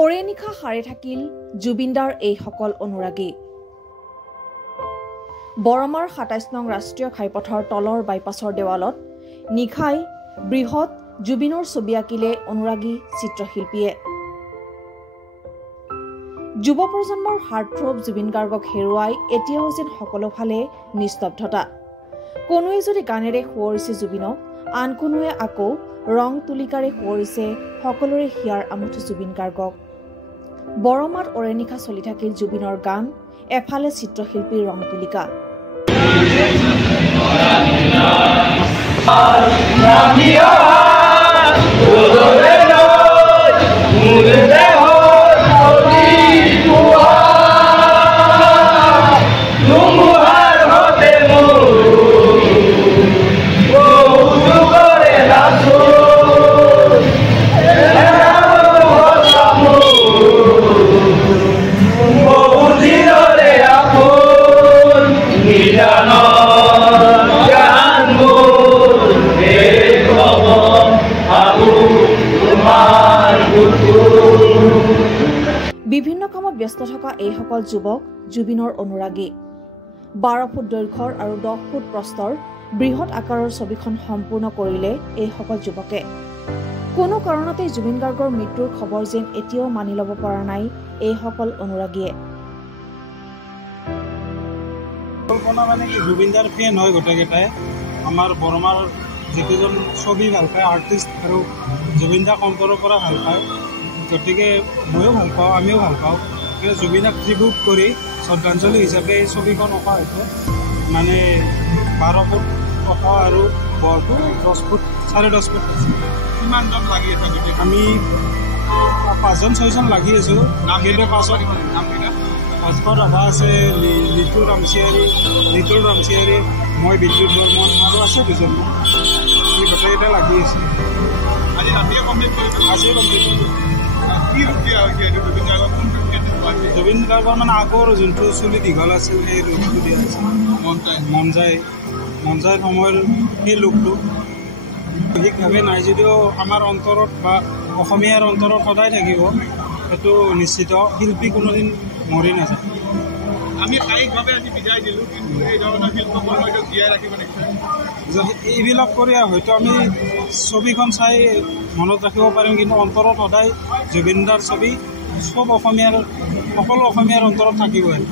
ওৰে নিশা সাৰে থাকিল জুবিনদাৰ এই সকল অনুৰাগী। বৰমাৰ ২৭ নং ৰাষ্ট্ৰীয় ঘাইপথৰ তলৰ বাইপাছৰ দেৱালত নিশাই বৃহৎ জুবিনৰ ছবি আঁকিলে অনুৰাগী চিত্ৰশিল্পীয়ে। যুৱ প্ৰজন্মৰ হাৰ্টথ্ৰব জুবিন গাৰ্গক হেৰুৱাই এতিয়াও যেন সকলোফালে নিস্তব্ধতা। কোনোৱে যদি গানেৰে সোঁৱৰিছে জুবিনক, আন কোনোৱে আকৌ ৰং তুলিকাৰে সোঁৱৰিছে সকলোৰে হিয়াৰ আমঠু জুবিন গাৰ্গক। বৰমাত ওৰে নিশা চলি থাকিল জুবিনৰ গান, এফালে চিত্ৰশিল্পীৰ ৰং তুলিকা। বিভিন্ন কামত ব্যস্ত থকা এইসকল যুৱক জুবিনৰ অনুৰাগী। ১২ ফুট দৈৰ্ঘ্যৰ আৰু ১০ ফুট প্ৰস্থৰ বৃহৎ আকাৰৰ ছবিখন সম্পূৰ্ণ কৰিলে এইসকল যুৱকে। কোনো কাৰণতে জুবিন গাৰ্গৰ মৃত্যুৰ খবৰ যেন এতিয়াও মানি ল'ব পৰা নাই এইসকল অনুৰাগীয়ে। কল্পনা মানে কি, জুবিনদাৰ ফেন হয় গোটেইকেইটাই। আমাৰ বৰমাৰ যিকেইজন ছবি ভাল পায় আৰ্টিষ্ট আৰু জুবিনদাক অন্তৰৰ পৰা ভাল পায়, গতিকে ময়ো ভাল পাওঁ, আমিও ভাল পাওঁ। কিন্তু জুবিনক ট্ৰিবিউট কৰি শ্ৰদ্ধাঞ্জলি হিচাপে এই ছবিখন অঁকা হৈছে। মানে ১২ ফুট ওখ আৰু বৰটো 10 ফুট 10.5 ফুট। কিমানজন লাগি আছে? আমি ৫জন ৬জন লাগি আছোঁ। কিন্তু পাছত ৰাভা আছে, লিটুল ৰামচিয়াৰী, মই বিদ্যুৎ বৰ্মন আৰু আছে দুজনমান। আমি গোটেইকেইটা লাগি আছোঁ। আজি ৰাতিয়ে কমপ্লিট কৰিছোঁ। আজিয়ে কমপ্লিট কৰিছোঁ। জুবিন গাৰ্গৰ মানে আগৰ যোনটো চুলি দীঘল আছিল সেই লুকটো দিয়া হৈছে। মন যায় সময়ৰ সেই লুকটো বিশেষভাৱে নাই যদিও আমাৰ অন্তৰত বা অসমীয়াৰ অন্তৰত সদায় থাকিব, সেইটো নিশ্চিত। শিল্পী কোনোদিন মৰি নাযায়। আমি কায়িকভাৱে আজি বিদায় দিলোঁ, কিন্তু এই ধৰণৰ শিল্পকৰ্মক জীয়াই ৰাখিব নিশ্চয়। এইবিলাক কৰি হয়তো আমি ছবিখন চাই মনত ৰাখিব পাৰিম, কিন্তু অন্তৰত সদায় জুবিনদাৰ ছবি সকলো অসমীয়াৰ অন্তৰত থাকিবই।